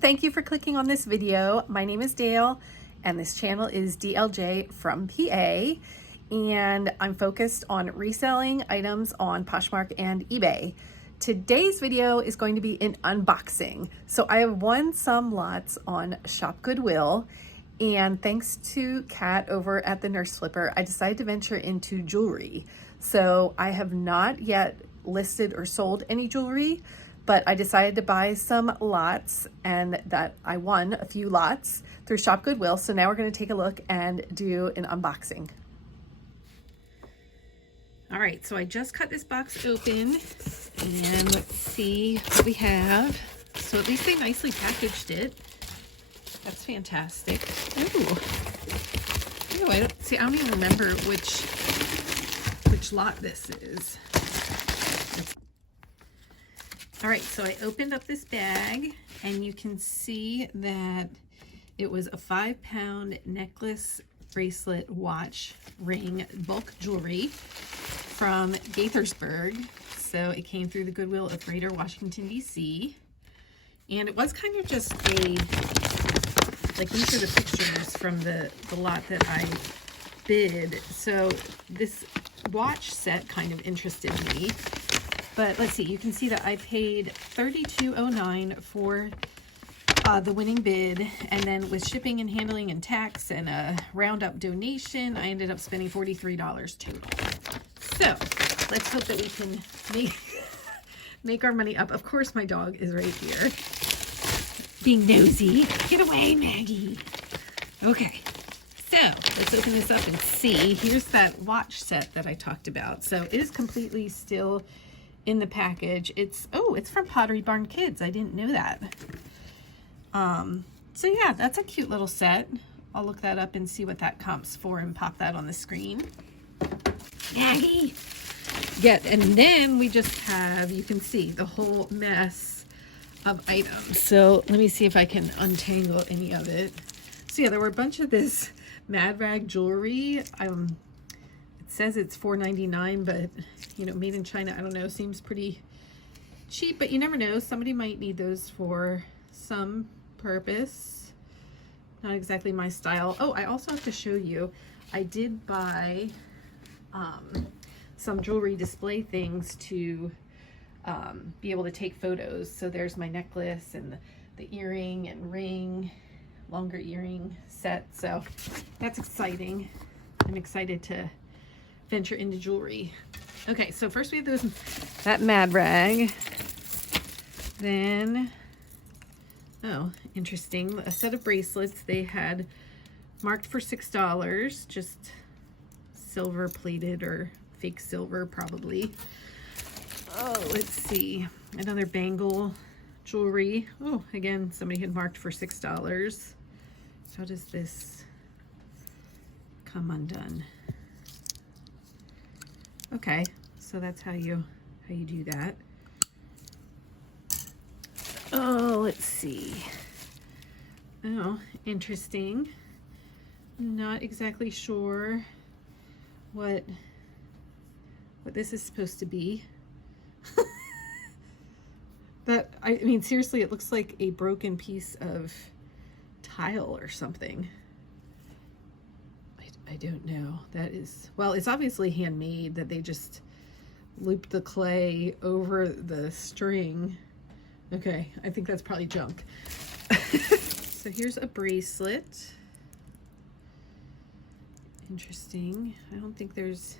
thank you for clicking on this video. My name is Dale and this channel is DLJ from PA, and I'm focused on reselling items on Poshmark and eBay. Today's video is going to be an unboxing. So I have won some lots on Shop Goodwill, and thanks to Kat over at the Nurse Flipper, I decided to venture into jewelry. So I have not yet listed or sold any jewelry, but I decided to buy some lots, and that I won a few lots through Shop Goodwill. So now we're going to take a look and do an unboxing. All right, so I just cut this box open and let's see what we have. So at least they nicely packaged it. That's fantastic. Ooh. Oh, I don't even remember which lot this is. All right, so I opened up this bag and you can see that it was a 5-pound necklace, bracelet, watch, ring, bulk jewelry from Gaithersburg. So it came through the Goodwill of Greater Washington, D.C. And it was kind of just like these are the pictures from the lot that I bid. So this watch set kind of interested me. But let's see, you can see that I paid $32.09 for the winning bid, and then with shipping and handling and tax and a roundup donation, I ended up spending $43 total. So let's hope that we can make our money up. Of course, my dog is right here, being nosy. Get away, Maggie. Okay, so let's open this up and see. Here's that watch set that I talked about. So it is completely still in the package. It's from Pottery Barn Kids. I didn't know that. So yeah, that's a cute little set. I'll look that up and see what that comps for and pop that on the screen. Maggie! Yeah, and then we just have, you can see the whole mess of items. So let me see if I can untangle any of it. So yeah, there were a bunch of this Mad Rag jewelry. It says it's $4.99, but you know, made in China, I don't know, seems pretty cheap, but you never know. Somebody might need those for some purpose. Not exactly my style. Oh, I also have to show you, I did buy some jewelry display things to be able to take photos. So there's my necklace and the earring and ring, longer earring set. So that's exciting. I'm excited to venture into jewelry. Okay, so first we have that Mad Rag. Then, oh, interesting, a set of bracelets they had marked for $6, just silver plated or fake silver probably. Oh, let's see, another bangle jewelry. Oh, again, somebody had marked for $6. How does this come undone? Okay, so that's how you do that. Oh, let's see. Oh, interesting. Not exactly sure what this is supposed to be. I mean, seriously, it looks like a broken piece of tile or something. I don't know. That is, well, it's obviously handmade, that they just looped the clay over the string. Okay, I think that's probably junk. So here's a bracelet. Interesting. I don't think there's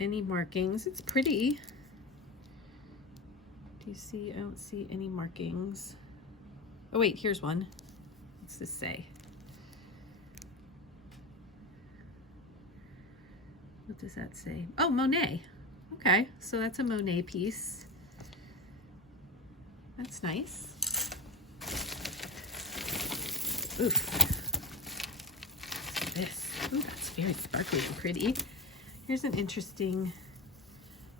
any markings. It's pretty. Do you see? I don't see any markings. Oh wait, here's one. What's this say? What does that say? Oh, Monet. Okay, so that's a Monet piece. That's nice. Oof. What's this? Ooh, that's very sparkly and pretty. Here's an interesting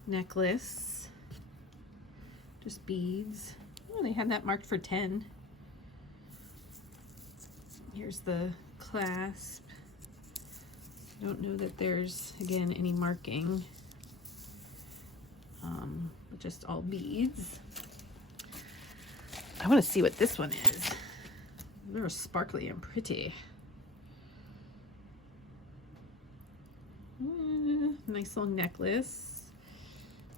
necklace. Just beads. Oh, they had that marked for 10. Here's the clasp. I don't know that there's, again, any marking. But just all beads. I want to see what this one is. They're sparkly and pretty. Nice little necklace.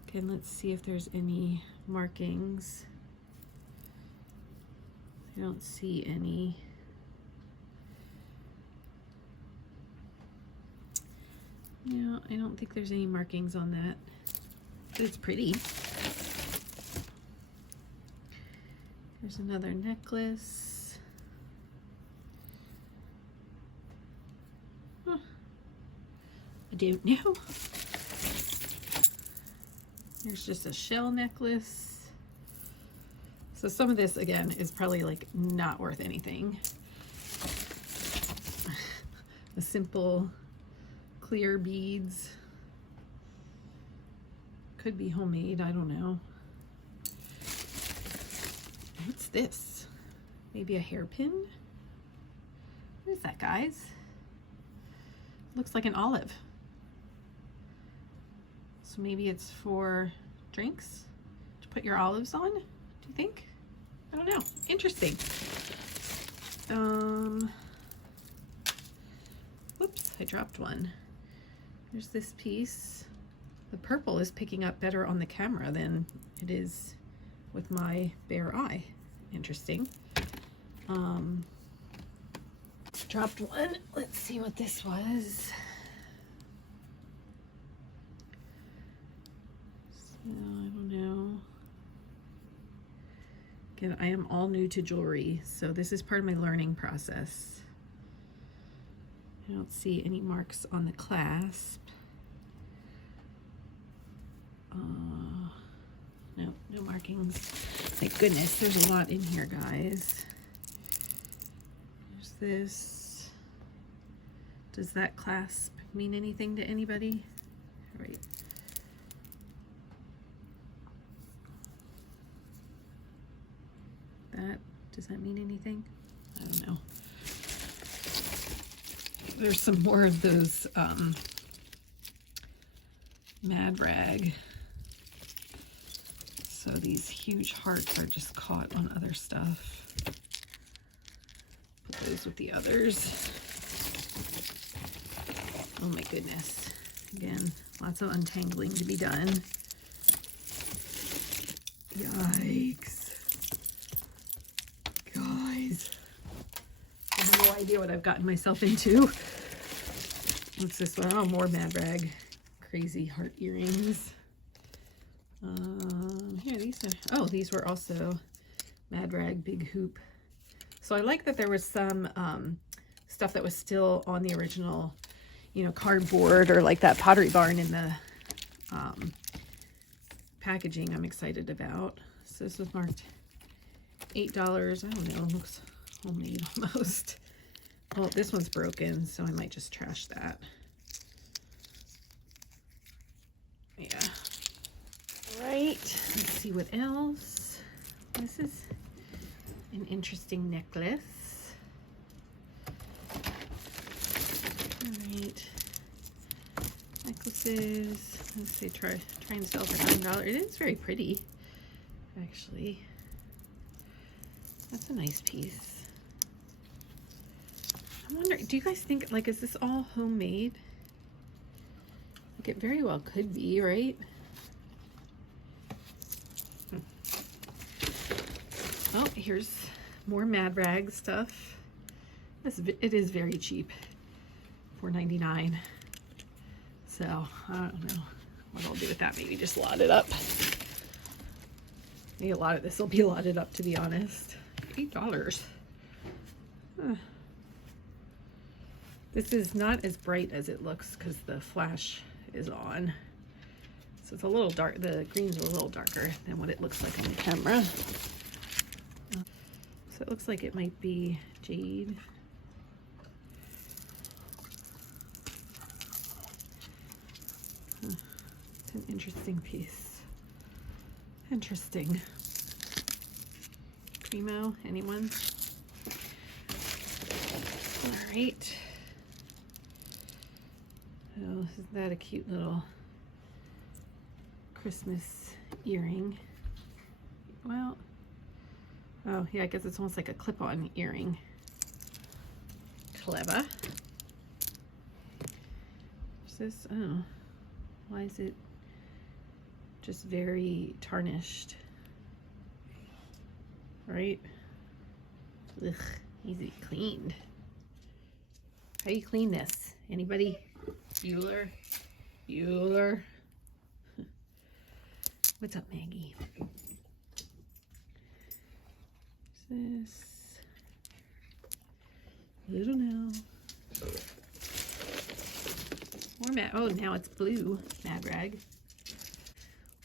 Okay, let's see if there's any markings. I don't see any. No, I don't think there's any markings on that. But it's pretty. There's another necklace. Huh. I don't know. There's just a shell necklace. So some of this, again, is probably like not worth anything. A simple clear beads. Could be homemade, I don't know. What's this? Maybe a hairpin? What is that, guys? Looks like an olive. So maybe it's for drinks to put your olives on, do you think? I don't know. Interesting. Whoops, I dropped one. There's this piece. The purple is picking up better on the camera than it is with my bare eye. Interesting. Dropped one. Let's see what this was. So, I don't know. Again, I am all new to jewelry, so this is part of my learning process. I don't see any marks on the clasp. No, no markings. Thank goodness, there's a lot in here, guys. There's this. Does that clasp mean anything to anybody? All right. Does that mean anything? I don't know. There's some more of those Mad Rag. So these huge hearts are just caught on other stuff. Put those with the others. Oh my goodness. Again, lots of untangling to be done. Yikes. Guys, I have no idea what I've gotten myself into. What's this one? Oh, more Mad Rag. Crazy heart earrings. Here, these were also Mad Rag Big Hoop. So I like that there was some stuff that was still on the original, you know, cardboard, or like that Pottery Barn in the packaging. I'm excited about. So this was marked $8. I don't know, it looks homemade almost. Well, this one's broken, so I might just trash that. Yeah. Right, let's see what else. This is an interesting necklace. All right, necklaces. Let's see, try and sell for $9. It is very pretty, actually. That's a nice piece. I'm wondering, do you guys think, like, is this all homemade? Like, it very well could be, right? Oh, here's more Mad Rag stuff. It is very cheap, $4.99. So I don't know what I'll do with that. Maybe just lot it up. Maybe a lot of this will be lotted up, to be honest. $8. Huh. This is not as bright as it looks because the flash is on. So it's a little dark. The greens are a little darker than what it looks like on the camera. So it looks like it might be jade. Huh. It's an interesting piece. Interesting. Primo, anyone? All right. Oh, isn't that a cute little Christmas earring? Well, Oh, yeah, I guess it's almost like a clip-on earring. Clever. What's this? Oh, why is it just very tarnished? Right? Ugh, easy cleaned. How do you clean this? Anybody? Bueller? Bueller? What's up, Maggie? What's this? I don't know. More Mad. Oh, now it's blue. Mad Rag.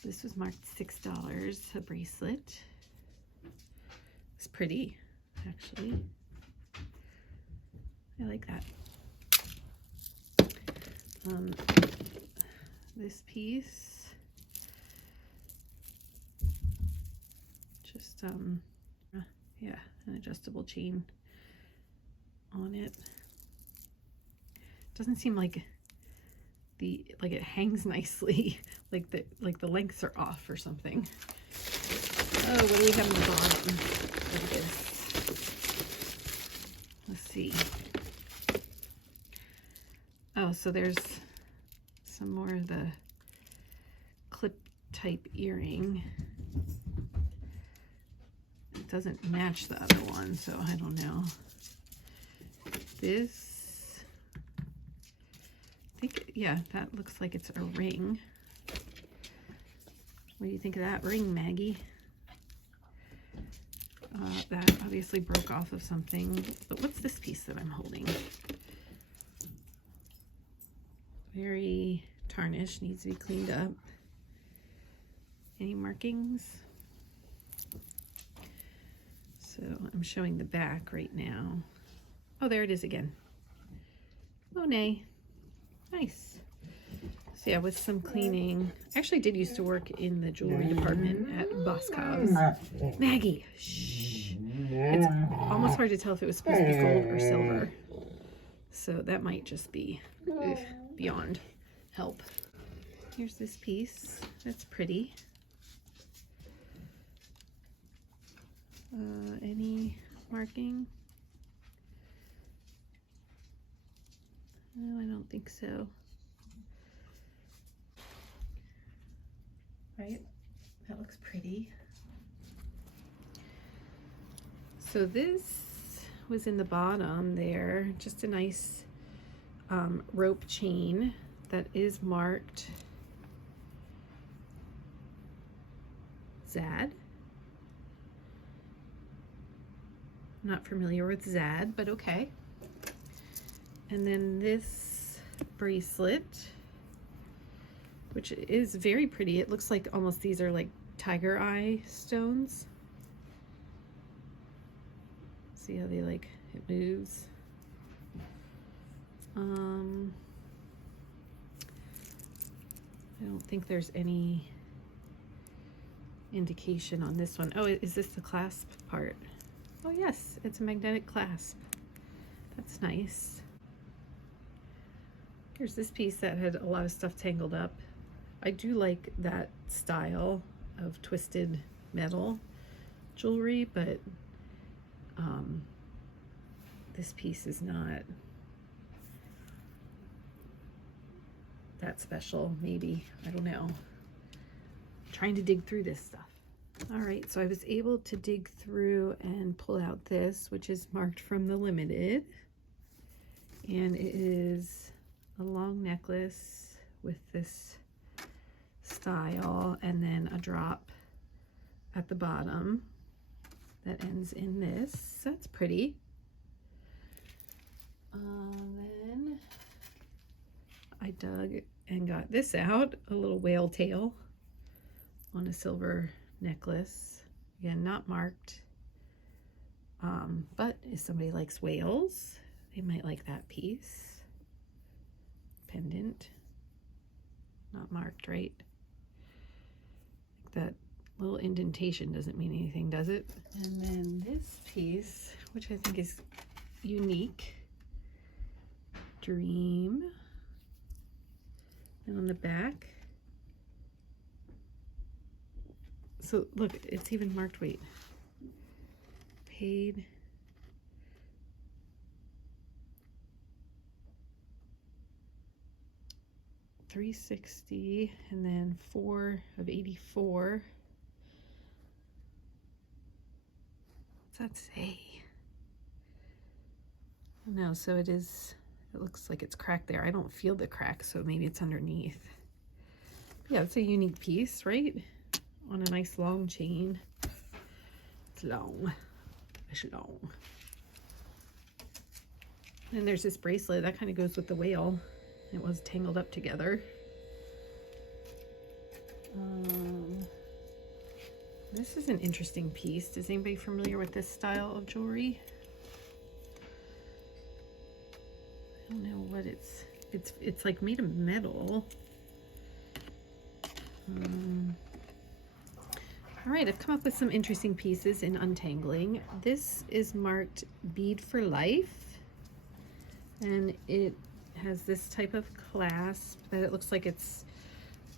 This was marked $6. A bracelet. It's pretty, actually. I like that. This piece, just yeah, an adjustable chain on it. Doesn't seem like it hangs nicely, like the lengths are off or something. Oh, what do we have on the bottom of this? Let's see. Oh, so there's some more of the clip type earring. It doesn't match the other one, so I don't know. This, I think, yeah, that looks like it's a ring. What do you think of that ring, Maggie? That obviously broke off of something, but what's this piece that I'm holding? Very tarnished, needs to be cleaned up. Any markings? So I'm showing the back right now. Oh, there it is again. Oh, nay. Nice. So yeah, with some cleaning. I actually did used to work in the jewelry department at Boscov's. Maggie, shh. It's almost hard to tell if it was supposed to be gold or silver. So that might just be beyond help. Here's this piece. That's pretty. Any marking? No, I don't think so. Right? That looks pretty. So this was in the bottom there, just a nice rope chain that is marked Zad. Not familiar with Zad, but okay. And then this bracelet, which is very pretty. It looks like almost these are like tiger eye stones. See how they it moves. I don't think there's any indication on this one. Oh, is this the clasp part? Oh yes, it's a magnetic clasp. That's nice. Here's this piece that had a lot of stuff tangled up. I do like that style of twisted metal jewelry, but this piece is not that special, maybe. I don't know. I'm trying to dig through this stuff. All right, so I was able to dig through and pull out this, which is marked from the limited. And it is a long necklace with this style and then a drop at the bottom that ends in this. That's pretty. Then I dug and got this out, a little whale tail on a silver necklace. Again, not marked, but if somebody likes whales, they might like that piece. Pendant, not marked, right? That little indentation doesn't mean anything, does it? And then this piece, which I think is unique, Dream. And on the back, so look, it's even marked, wait, paid $360 and then 4 of 84. What's that say? No, so it looks like it's cracked there. I don't feel the crack, so maybe it's underneath. Yeah, it's a unique piece, right? On a nice long chain. It's long. It's long. And there's this bracelet that kind of goes with the whale. It was tangled up together. This is an interesting piece. Is anybody familiar with this style of jewelry? I don't know what it's like made of metal. All right, I've come up with some interesting pieces in Untangling. This is marked Bead for Life, and it has this type of clasp that it looks like it's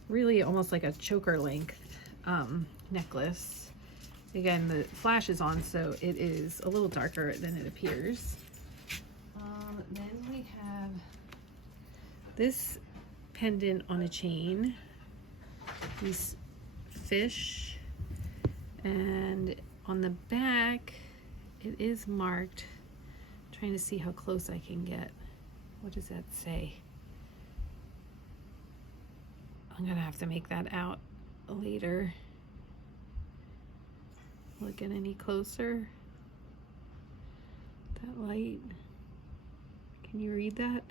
really almost like a choker length necklace. Again, the flash is on, so it is a little darker than it appears. Then we have this pendant on a chain, these fish, and on the back it is marked. I'm trying to see how close I can get. What does that say? I'm gonna have to make that out later. Will it get any closer? That light. Can you read that?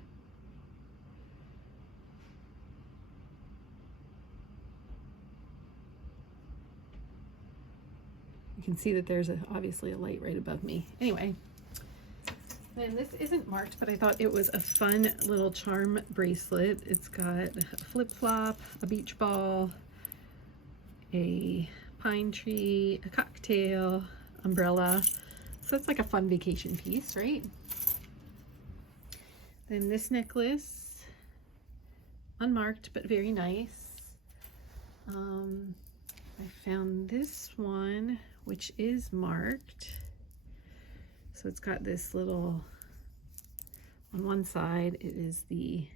You can see that there's obviously a light right above me. Anyway, then this isn't marked, but I thought it was a fun little charm bracelet. It's got a flip-flop, a beach ball, a pine tree, a cocktail, umbrella. So it's like a fun vacation piece, right? Then this necklace, unmarked but very nice. I found this one, which is marked. So it's got this little, on one side it is a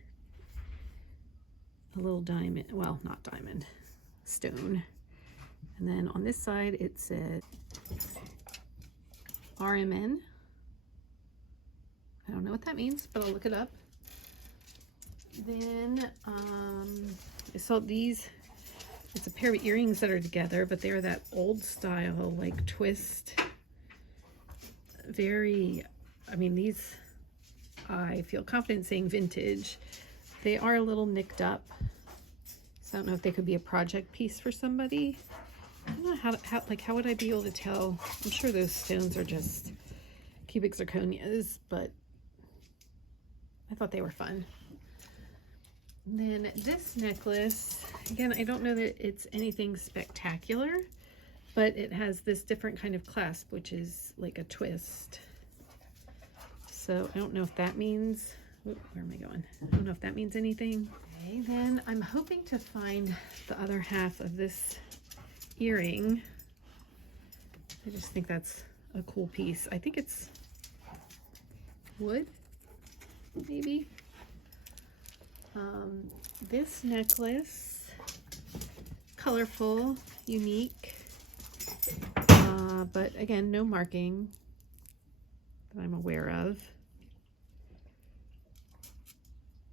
little diamond, well, not diamond, stone. And then on this side it said RMN. I don't know what that means, but I'll look it up. Then I saw these. It's a pair of earrings that are together, but they're that old style, like twist. Very, I mean, these, I feel confident saying vintage. They are a little nicked up. So I don't know if they could be a project piece for somebody. I don't know how would I be able to tell? I'm sure those stones are just cubic zirconias, but I thought they were fun. And then this necklace, again, I don't know that it's anything spectacular, but it has this different kind of clasp, which is like a twist. So I don't know if that means, where am I going? I don't know if that means anything. Okay, then I'm hoping to find the other half of this earring. I just think that's a cool piece. I think it's wood, maybe. This necklace, colorful, unique, but again, no marking that I'm aware of.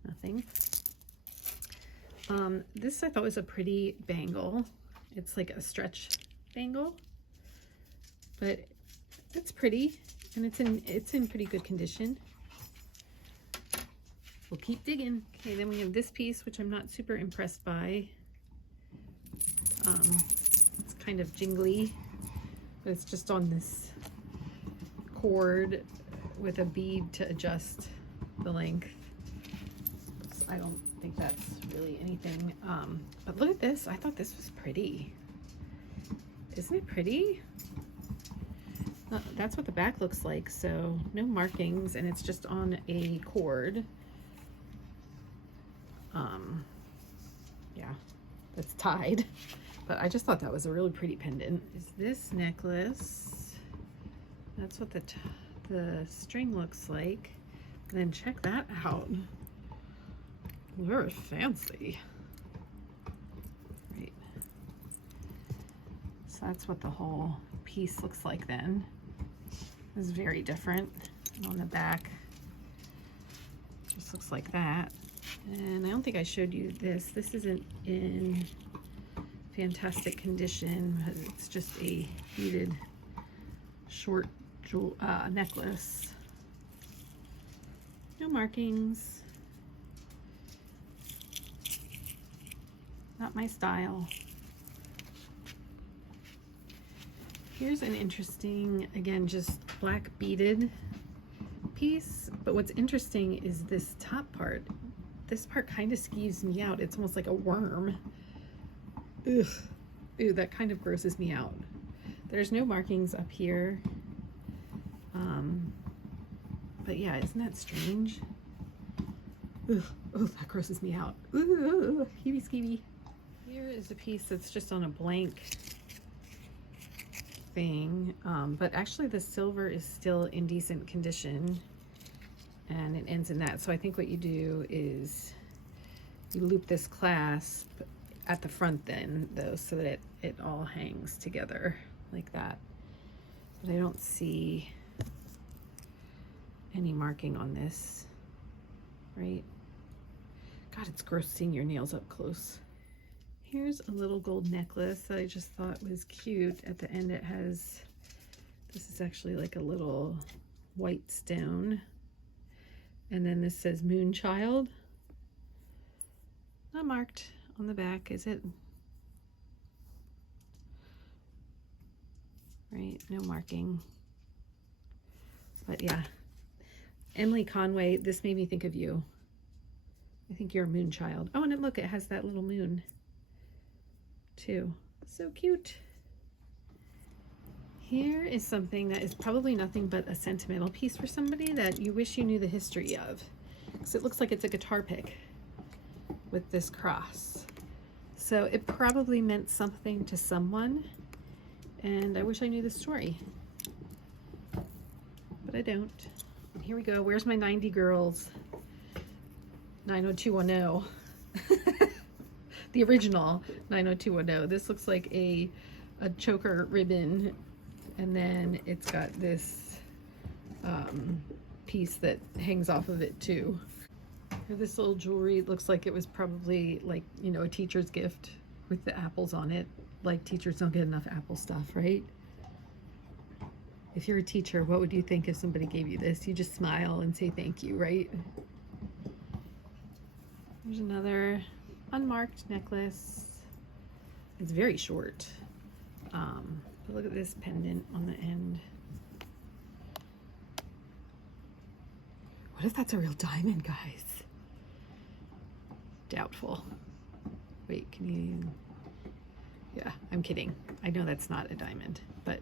Nothing. This I thought was a pretty bangle. It's like a stretch bangle, but it's pretty, and it's in pretty good condition. We'll keep digging. Okay, then we have this piece, which I'm not super impressed by. It's kind of jingly, but it's just on this cord with a bead to adjust the length. So I don't think that's really anything. But look at this. I thought this was pretty. Isn't it pretty? That's what the back looks like. So no markings, and it's just on a cord. Yeah, that's tied, but I just thought that was a really pretty pendant. Is this necklace, that's what the string looks like. And then check that out. Very fancy. Right. So that's what the whole piece looks like then. It's very different. And on the back, just looks like that. And I don't think I showed you this. This isn't in fantastic condition. It's just a beaded short necklace. No markings. Not my style. Here's an interesting, again, just black beaded piece. But what's interesting is this top part. This part kind of skeeves me out. It's almost like a worm. Ugh. Ew, that kind of grosses me out. There's no markings up here. But yeah, isn't that strange? Ugh. Oh, that grosses me out. Ooh, heebie skeevy. Here is a piece that's just on a blank thing, but actually the silver is still in decent condition, and it ends in that. So I think what you do is you loop this clasp at the front then, though, so that it all hangs together like that. But I don't see any marking on this, right? God, it's gross seeing your nails up close. Here's a little gold necklace that I just thought was cute. At the end it has, this is actually like a little white stone. And then this says Moonchild. Not marked on the back, is it? Right, no marking. But yeah, Emily Conway, this made me think of you. I think you're a Moonchild. Oh, and then look, it has that little moon too. So cute. Here is something that is probably nothing but a sentimental piece for somebody that you wish you knew the history of. Because it looks like it's a guitar pick with this cross. So it probably meant something to someone, and I wish I knew the story. But I don't. And here we go. Where's my 90 girls? 90210. The original 90210. This looks like a choker ribbon, and then it's got this piece that hangs off of it too. This little jewelry looks like it was probably, like, you know, a teacher's gift with the apples on it. Like, teachers don't get enough apple stuff, right? If you're a teacher, what would you think if somebody gave you this? You just smile and say thank you, right? There's another unmarked necklace. It's very short. But look at this pendant on the end. What if that's a real diamond, guys? Doubtful. Wait, can you? Yeah, I'm kidding. I know that's not a diamond, but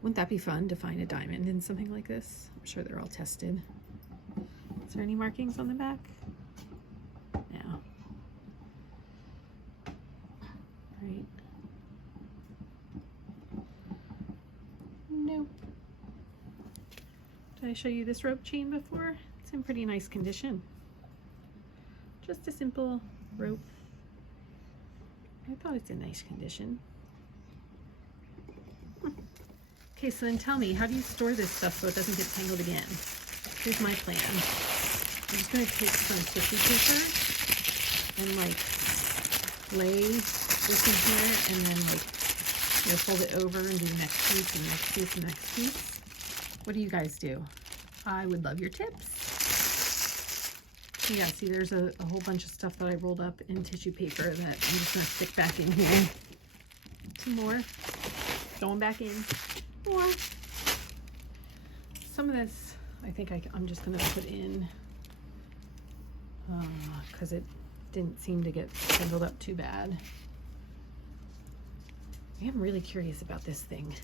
wouldn't that be fun to find a diamond in something like this? I'm sure they're all tested. Is there any markings on the back? No. Right. Nope. Did I show you this rope chain before? It's in pretty nice condition. Just a simple rope. I thought it's in nice condition. Okay, so then tell me, how do you store this stuff so it doesn't get tangled again? Here's my plan. I'm just going to take some tissue paper and like lay this in here, and then, like, you know, fold it over and do the next piece and the next piece and the next piece. What do you guys do? I would love your tips. So yeah, see, there's a whole bunch of stuff that I rolled up in tissue paper that I'm just going to stick back in here. Some more. Going back in. More. Some of this, I think I'm just going to put in because it didn't seem to get tangled up too bad. I am really curious about this thing.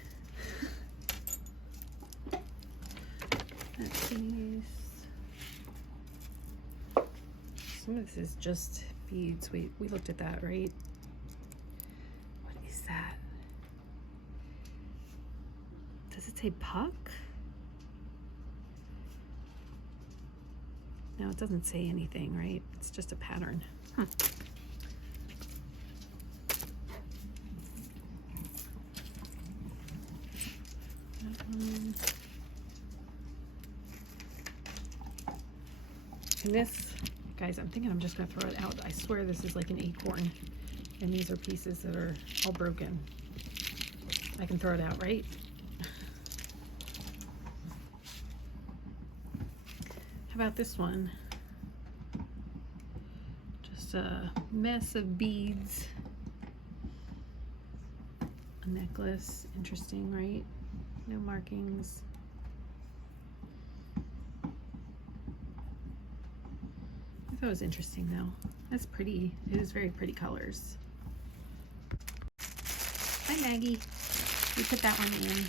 That piece. Some of this is just beads. We looked at that, right? What is that? Does it say say puck? No, it doesn't say anything, right? It's just a pattern. Huh. And this, guys, I'm thinking I'm just gonna throw it out. I swear this is like an acorn, and these are pieces that are all broken. I can throw it out, right? How about this one? Just a mess of beads. A necklace, interesting, right? No markings. I thought it was interesting though. That's pretty. It is very pretty colors. Hi Maggie. We put that one in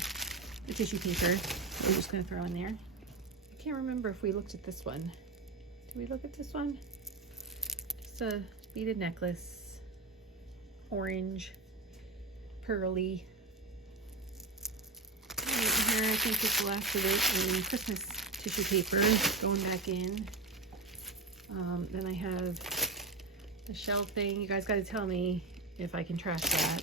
the tissue paper. We're just going to throw in there. I can't remember if we looked at this one. Did we look at this one? Just a beaded necklace. Orange. Pearly. Right here, I think is the last of it in Christmas tissue paper going back in. Then I have the shell thing. You guys got to tell me if I can trash that.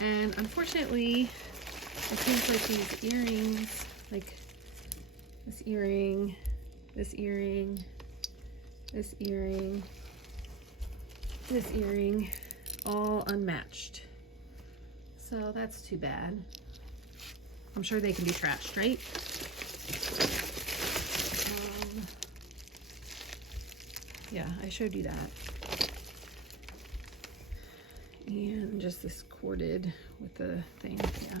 And unfortunately, I think like these earrings, like this earring, this earring, this earring, this earring, all unmatched. So that's too bad. I'm sure they can be trashed, right? Yeah, I showed you that. And just this corded with the thing, yeah.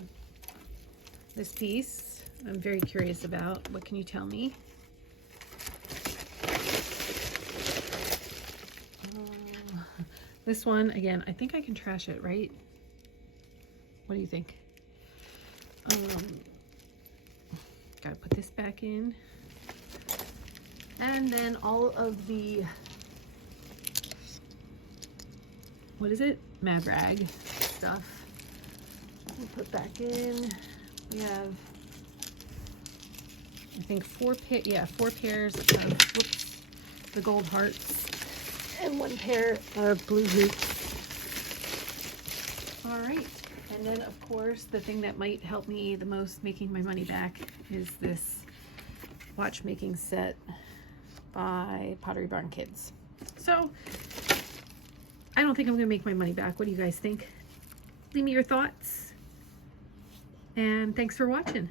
This piece, I'm very curious about. What can you tell me? This one, again, I think I can trash it, right? What do you think? Gotta put this back in. And then all of the, what is it? Mad Rag stuff. We'll put back in. We have, I think four pairs of, whoops, the gold hearts and one pair of blue hoops. All right, and then of course the thing that might help me the most making my money back is this watchmaking set by Pottery Barn Kids. So I don't think I'm gonna make my money back. What do you guys think? Leave me your thoughts, and thanks for watching.